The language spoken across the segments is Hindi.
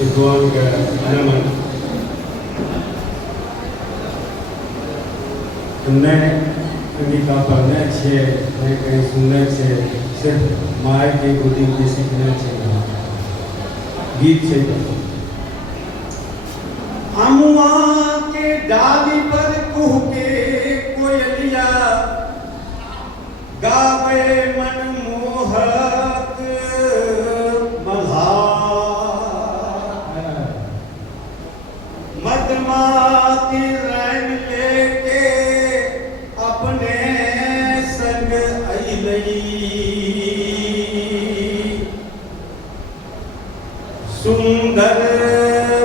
विद्वान का अनमन नए कविता पढ़ने छे नए कहीं सुनने छे सिर्फ माय के गोदी में सीखने छे गीत छे अमुआ के डाली पर कुह के कोयलिया गावे मन मोहक मदमाती रैन लेके अपने संग अइलई सुंदर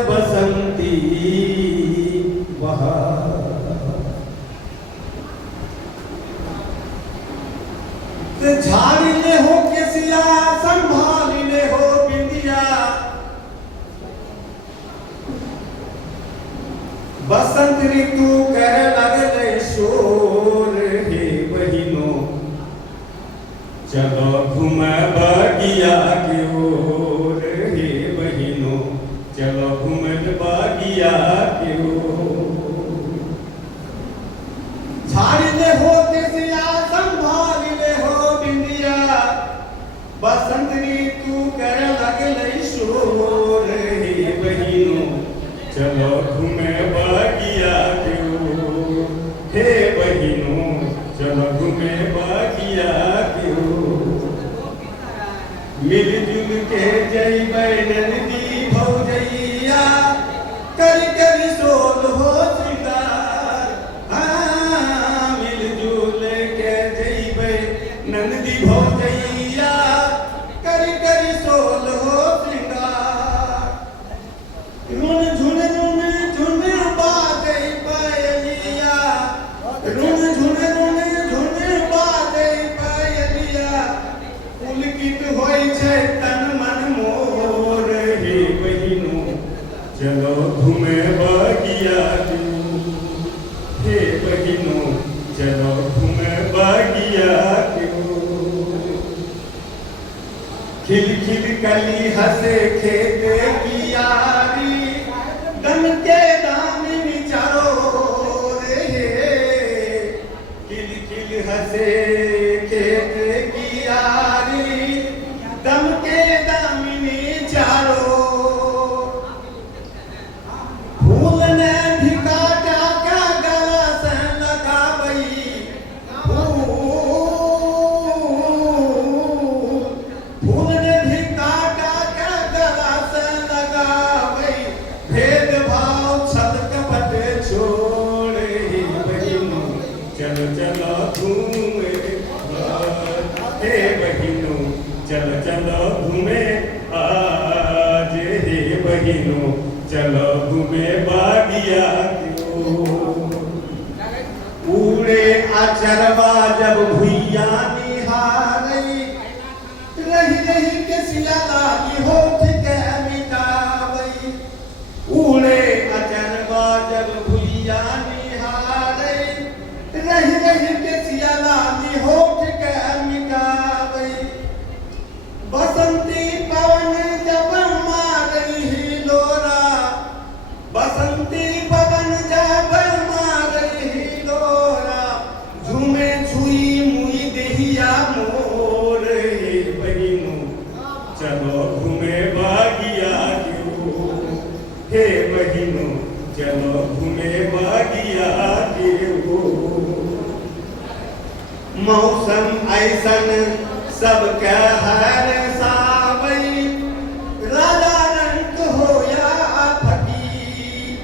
बसंती बहार झाड़ी ले हो केसिया संभाली ले हो बिंदिया बसंत ऋतु कर लगले शोर हे बहिनो चलो घूमे बागिया के ओर हे बहिनो चलो घूमे बागिया के ओर झाड़ी ले हो केसिया संभाल ले हो बिंदिया बसंत ऋतु कर लगले शोर हे बहिनो चलो घूमे बागिया के ओर हे बहिनो चलो घूमे बागिया के ओर मिलजुल के जइबै नंदी भौजैया कर कर सोल हो श्रृंगार मिलजुल के जइबै नंदी भौजैया कर कर सोल हो श्रृंगार रुन झुन रुन झुन बाजै पायलिया रुन झुन रुन झुन बाजै पायलिया पुलकित होइ छै तन मन मोर हे बहिनो चलो घूमे बागिया के हे बहिनो चलो घूमे बागिया के खिल खिल कली हंसे खेते की यारी दम के दामिनी चारो रे खिल खिल हंसे खेते की यारी दम के दामिनी चारो फूल ने भी काटा का गला से लगावई फूल ने भी काटा का गला से लगावई भेदभाव छल कपट छोड़े बहिनो चलो चलो घूमे हे बहिनो चलो चलो घूमे आज हे बहिनो चलो घूमे बागिया के ओर उड़े अचरवा जब भुइया निहारई रही रही के सिया लागी होठ के मिटावई उड़े अचरवा जब भुइया निहारई रही रही के सिया लागी होठ के मिटावई बसंती पवन जब मारई हिलोरा बसंती पवन जब मारई हिलोरा झूमे छुई मुई देहिया मोर हे बहिनो चलो घूमे बागिया के ओर हे बहिनो चलो घूमे बागिया के ओर मौसम ऐसन सबके हर सावई राजा रंग होया फकी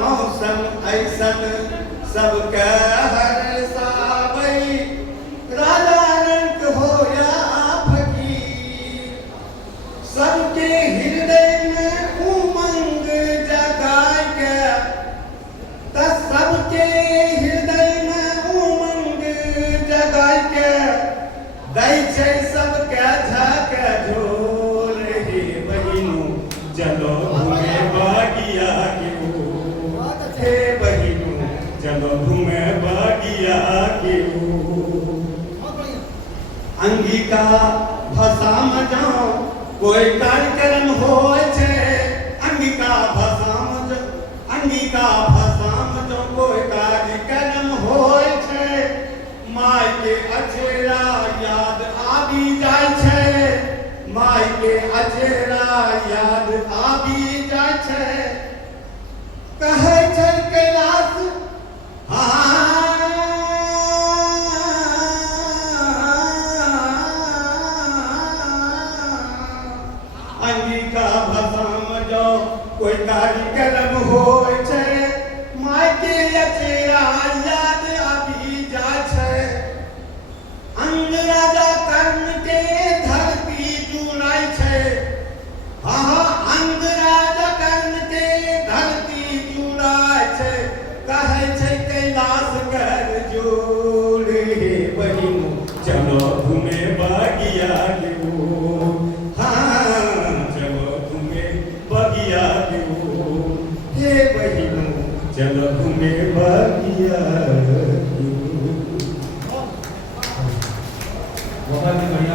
मौसम ऐसन सबके हर सावई राजा रंग होया फकी सबके हृदय में उमंग जगाए के सबके हृदय में उमंग जगाए के दै छै सबके झक झोर हे बहिनो चलो घूमे बागिया के ओर हे बहिनो चलो घूमे बागिया के ओर अंगिका भसाम जाओ कोई कार्यक्रम होय छे अंगिका भसाम जो कोई कार्यक्रम होय छे माय के अचेरा याद आबी जाय छे माय के अचेरा याद आबी जाय छे कहै छै कैलाश अंगिका भसाम जो कोई कार्यक्रम होय छे माय के अचेरा याद आबी जाय छे अंग राजा कर्ण के धरती जुड़ाय छे अंग राजा कर्ण के धरती जुड़ाय छे कहै छै कैलाश कर जोड़े बहिन चलो घूमे बगिया के ओर चलो घूमे बगिया के ओर हे बहिन चलो घूमे बगिया के ओर।